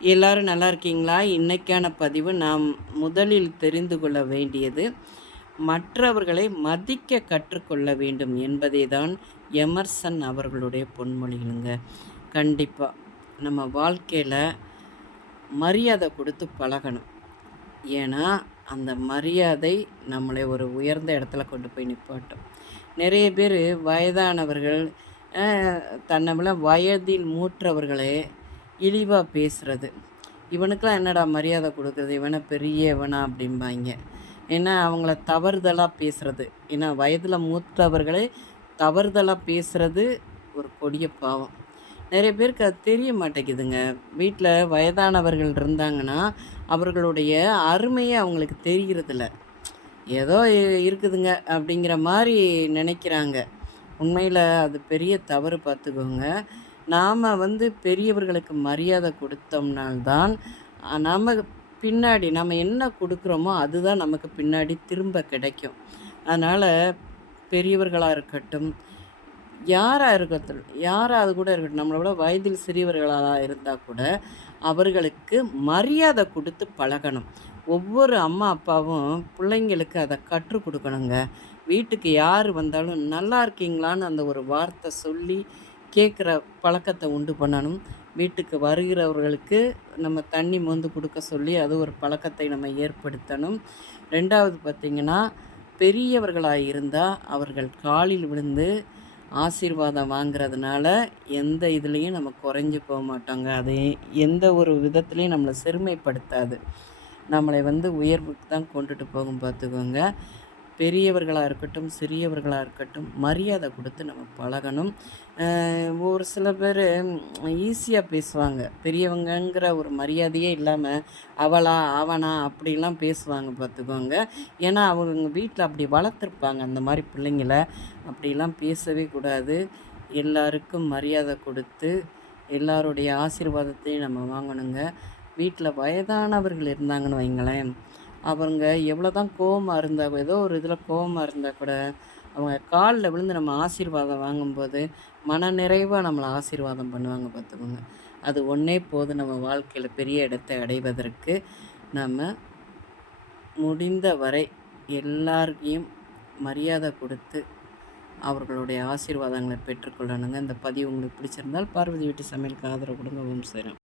எல்லாரும் நல்லா இருக்கீங்களா? இன்னைக்கான பதிவு நாம் முதலில் தெரிந்து கொள்ள வேண்டியது, மற்றவர்களை மதிக்க கற்றுக்கொள்ள வேண்டும் என்பதே தான் எமர்சன் அவர்களுடைய பொன்மொழிகளுங்க. கண்டிப்பா. நம்ம வாழ்க்கையில மரியாதை குடுத்து பழகணும். ஏன்னா, அந்த மரியாதை நம்மளை ஒரு உயர்ந்த இடத்துல கொண்டு போய் நிப்பாட்டும். நெறைய பேரு வயதானவர்கள், அ தன்னை விட வயதில் மூற்றவர்களே இழிவா பேசுறது. இவனுக்கெல்லாம் என்னடா மரியாதை குடுக்குறது? இவன பெரியவனா அப்படிம்பாய்ங்க. ஏன்னா, அவங்கள தவறுதலா பேசுறது. ஏன்னா, வயதில மூத்தவர்களே தவறுதலா பேசுறது ஒரு கொடிய பாவம். நெறைய பேருக்கு அது தெரிய மாட்டேங்குதுங்க. வீட்ல வயதானவர்கள் இருந்தாங்கன்னா, அவர்களுடைய அருமையே அவங்களுக்கு தெரிகிறதில்ல. ஏதோ இருக்குதுங்க அப்படிங்கிற மாரி நெனைக்கிறாங்க. உண்மையில அது பெரிய தவறு பார்த்துக்கோங்க. நாம பெரியவர்களுக்கு மரியாதை கொடுத்தோம்னால்தான், நம்ம பின்னாடி நம்ம என்ன குடுக்குறோமோ, அதுதான் நமக்கு பின்னாடி திரும்ப கிடைக்கும். அதனால பெரியவர்களா இருக்கட்டும், யாராவது கூட இருக்கட்டும், நம்மள விட வயதில் சிறியவர்களா இருந்தா கூட, அவர்களுக்கு மரியாதை குடுத்து பழகணும். ஒவ்வொரு அம்மா, அப்பாவும் பிள்ளைங்களுக்கு அத கற்றுக் குடுக்கணுங்க. வீட்டுக்கு யார் வந்தாலும், "நல்லா இருக்கீங்களான்னு?" அந்த ஒரு வார்த்தை சொல்லி கேட்குற பழக்கத்த உண்டு பண்ணணும். வீட்டுக்கு வருகிறவர்களுக்கு நம்ம தண்ணி மோந்து குடுக்க சொல்லி, அது ஒரு பழக்கத்தை நம்ம ஏற்படுத்தணும். 2வது பார்த்தீங்கன்னா, பெரியவர்களா இருந்தா, அவர்கள் காலில் விழுந்து ஆசீர்வாதம் வாங்குறதுனால, எந்த இதுலயும் நம்ம குறைஞ்சு போமாட்டோங்க. அது எந்த ஒரு விதத்திலயும் நம்மள சிறுமைப்படுத்தாது. நம்மளை உயர்வுக்கு தான் கொண்டுட்டு போகும் பார்த்துக்கோங்க. பெரியவர்களா இருக்கட்டும், சிறியவர்களா இருக்கட்டும், மரியாதை குடுத்து நம்ம பழகணும். ஒரு சில பேரு ஈஸியா பேசுவாங்க. பெரியவங்கங்கிற ஒரு மரியாதையே இல்லாம, அவளா, அவனா அப்படிலாம் பேசுவாங்க பார்த்துக்கோங்க. ஏன்னா, அவங்க வீட்ல அப்படி வளர்த்துருப்பாங்க அந்த மாரி பிள்ளைங்கள. அப்படிலாம் பேசவே கூடாது. எல்லாருக்கும் மரியாதை கொடுத்து, எல்லாருடைய ஆசீர்வாதத்தையும் நம்ம வாங்கணுங்க. வீட்ல வயதானவர்கள் இருந்தாங்கன்னு வைங்களேன், அவங்க எவ்வளோதான் கோவமா இருந்தா ஏதோ ஒரு இதில கோவமா இருந்தா கூட, அவங்க கால்ல விழுந்து நம்ம ஆசீர்வாதம் வாங்கும்போது, மனநிறைவா நம்மள ஆசீர்வாதம் பண்ணுவாங்க பார்த்துக்கோங்க. அது ஒண்ணே போதும் நம்ம வாழ்க்கையில பெரிய இடத்தை அடைவதற்கு. நம்ம முடிந்த வரை எல்லார்கையும் மரியாதை கொடுத்து, அவர்களுடைய ஆசீர்வாதங்கள பெற்றுக்கொள்ளணுங்க. இந்த பதிவு உங்களுக்கு பிடிச்சிருந்தால் பார்வதி வீட்டு சமையலுக்கு ஆதரவு கொடுங்க. ஓம் சாய்ராம்.